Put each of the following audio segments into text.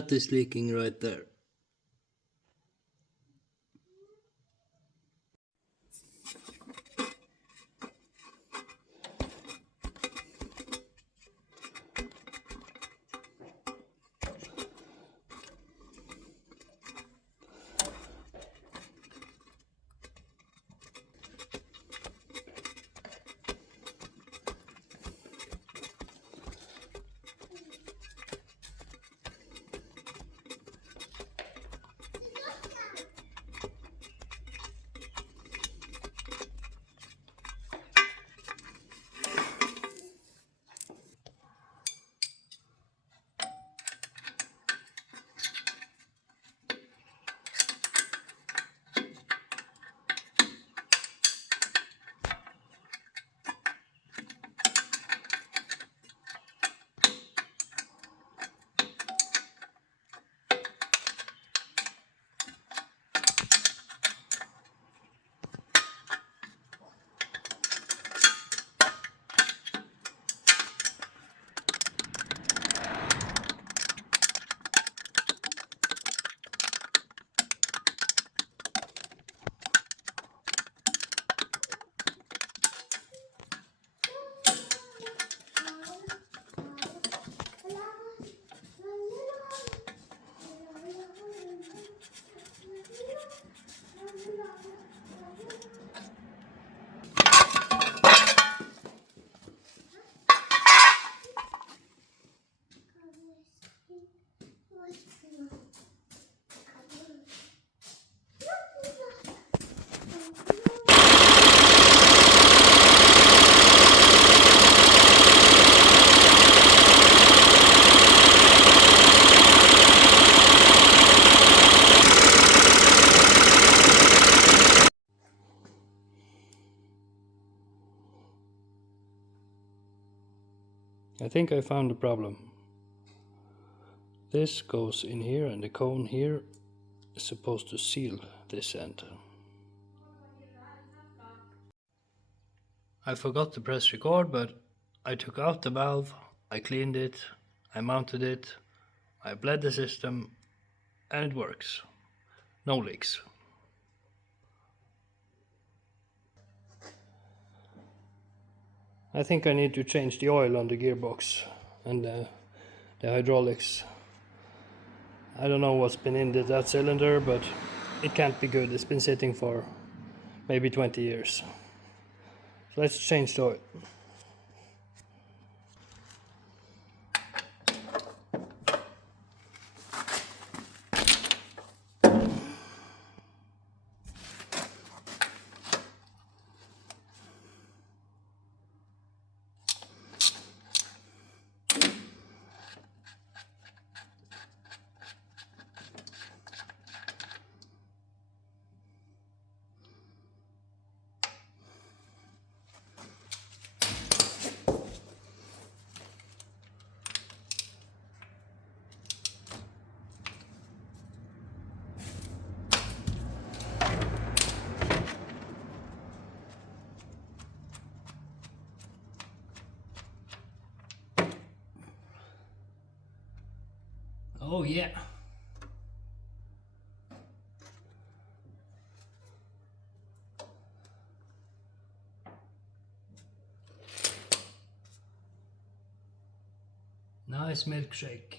That is leaking right there. I think I found the problem. This goes in here and the cone here is supposed to seal this end. I forgot to press record, but I took out the valve, I cleaned it, I mounted it, I bled the system, and it works. No leaks. I think I need to change the oil on the gearbox and the hydraulics. I don't know what's been in that cylinder, but it can't be good. It's been sitting for maybe 20 years. So let's change the oil. Oh yeah. Nice milkshake.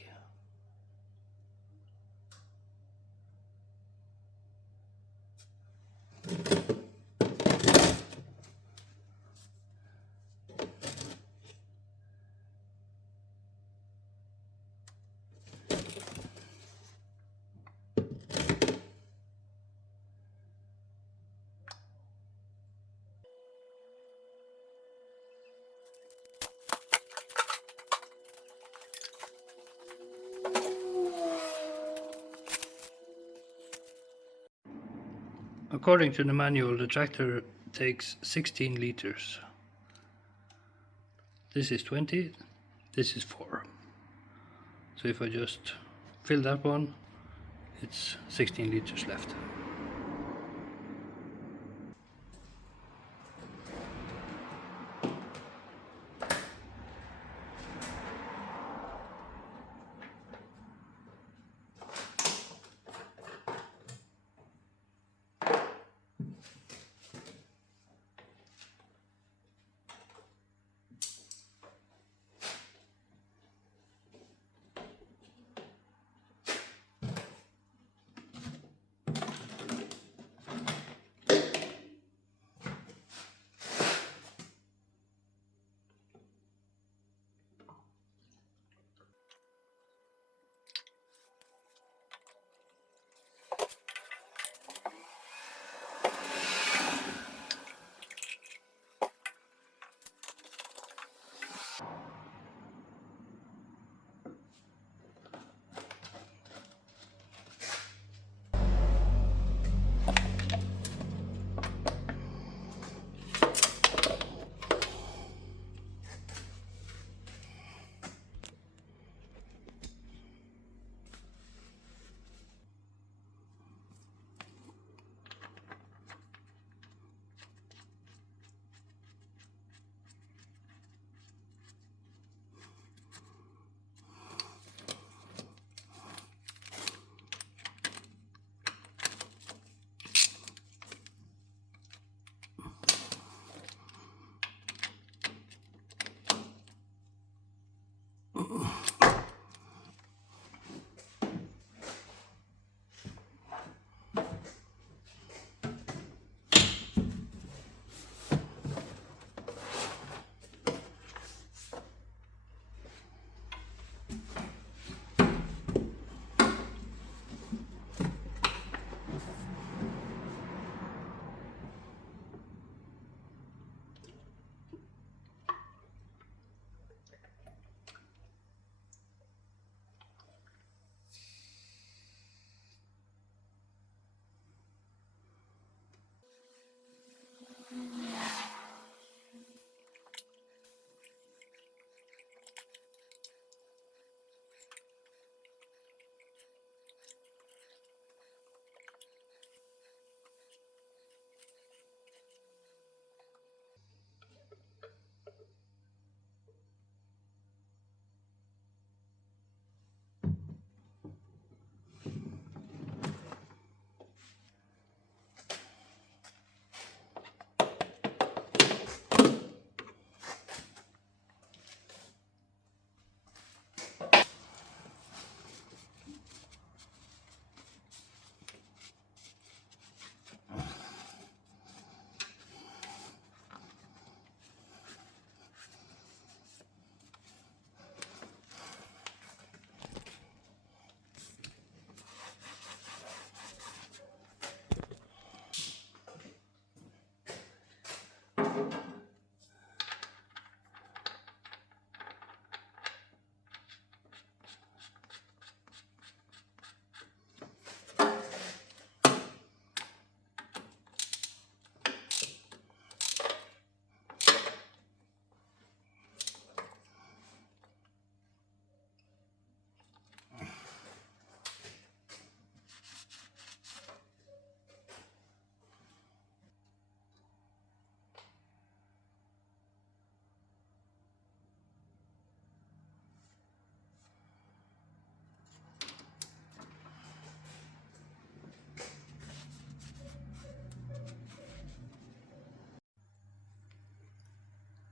According to the manual, the tractor takes 16 liters. This is 20, this is 4. So if I just fill that one, it's 16 liters left.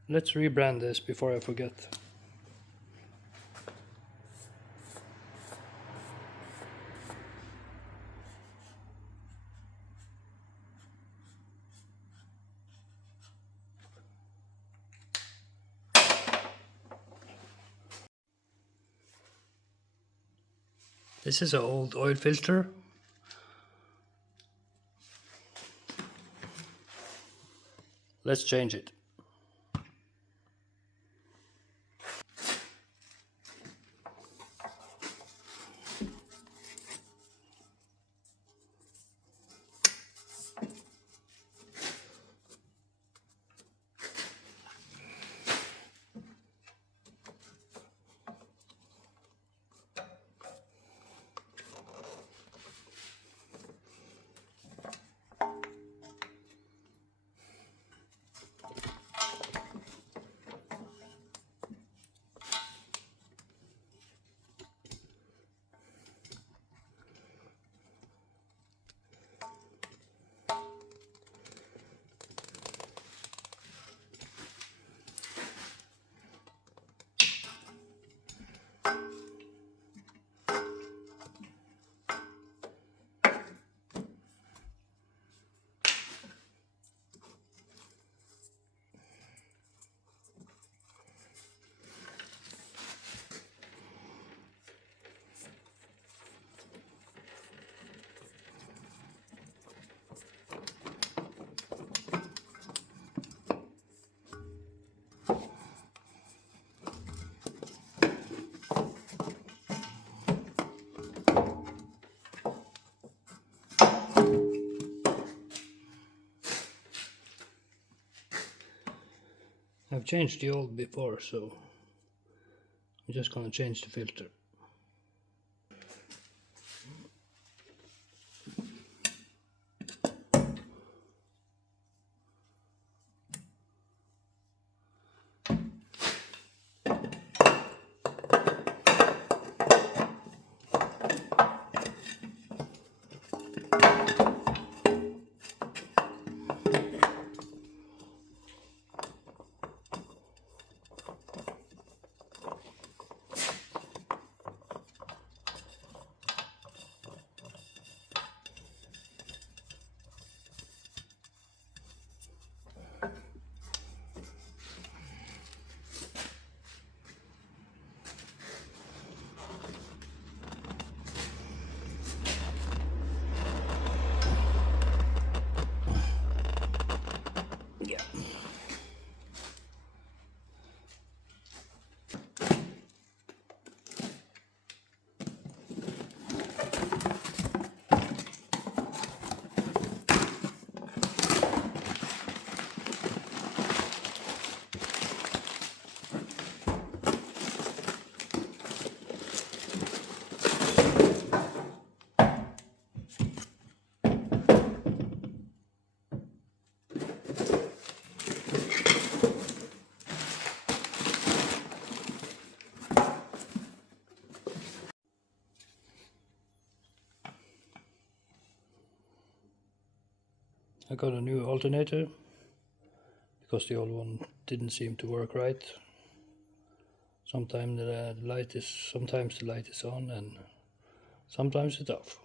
let's rebrand this before I forget. This is an old oil filter. Let's change it. I've changed the oil before, so I'm just gonna change the filter. Yeah. I got a new alternator because the old one didn't seem to work right. Sometimes the light is on and sometimes it's off.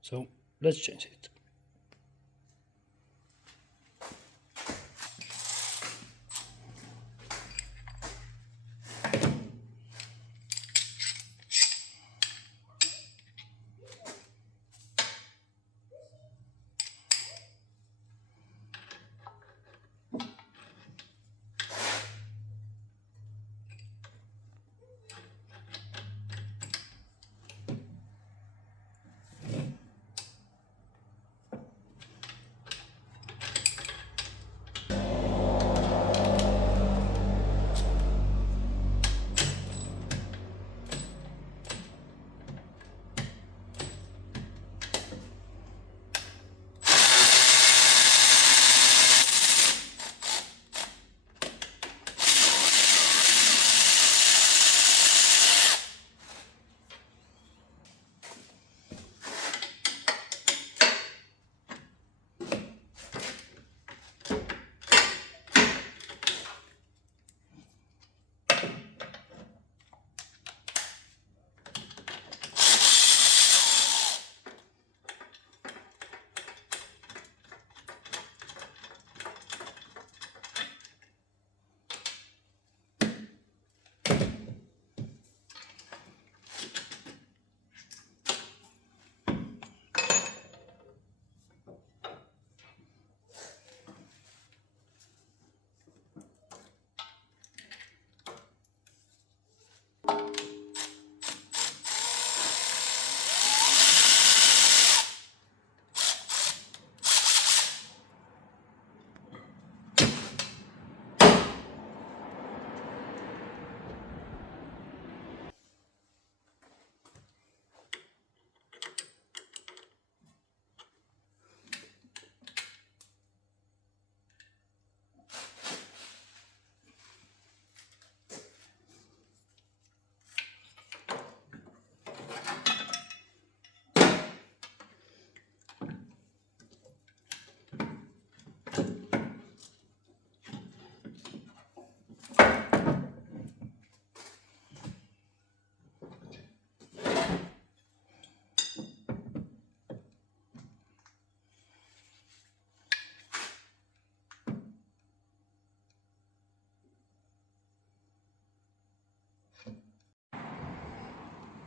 So let's change it.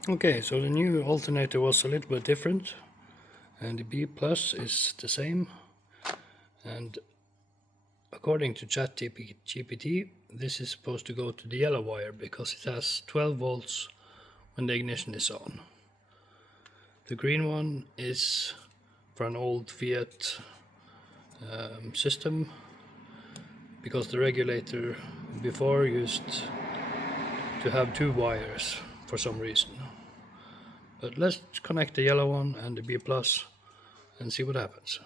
Okay, so the new alternator was a little bit different, and the B plus is the same, and according to ChatGPT, this is supposed to go to the yellow wire because it has 12 volts when the ignition is on. The green one is for an old Fiat system, because the regulator before used to have 2 wires for some reason. But let's connect the yellow one and the B plus and see what happens.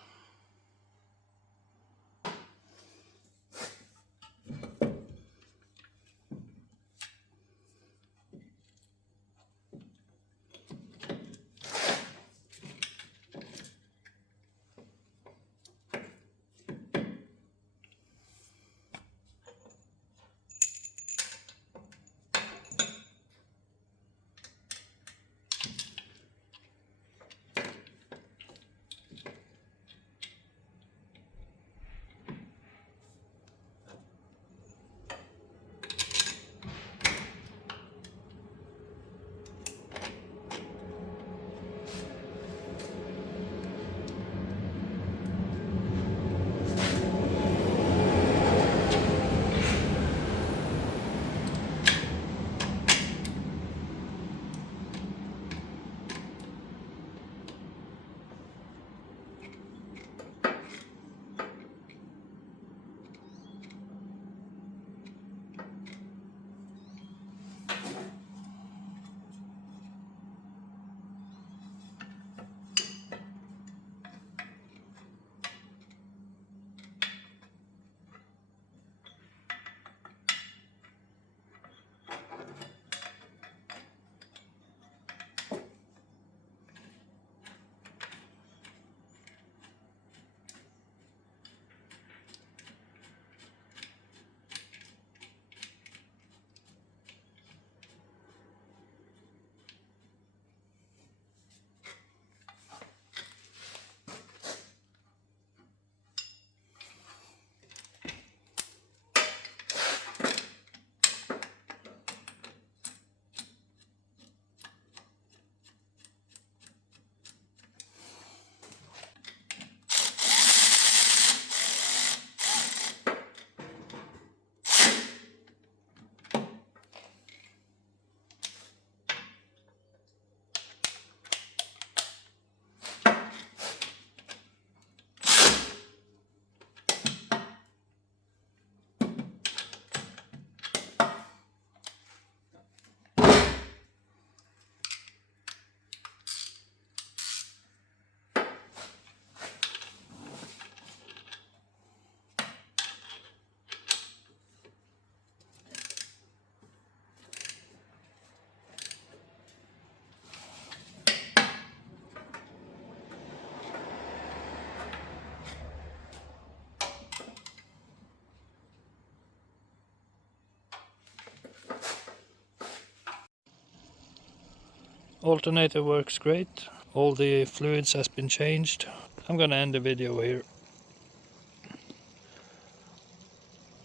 Alternator works great. All the fluids has been changed. I'm gonna end the video here.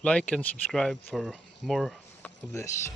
Like and subscribe for more of this.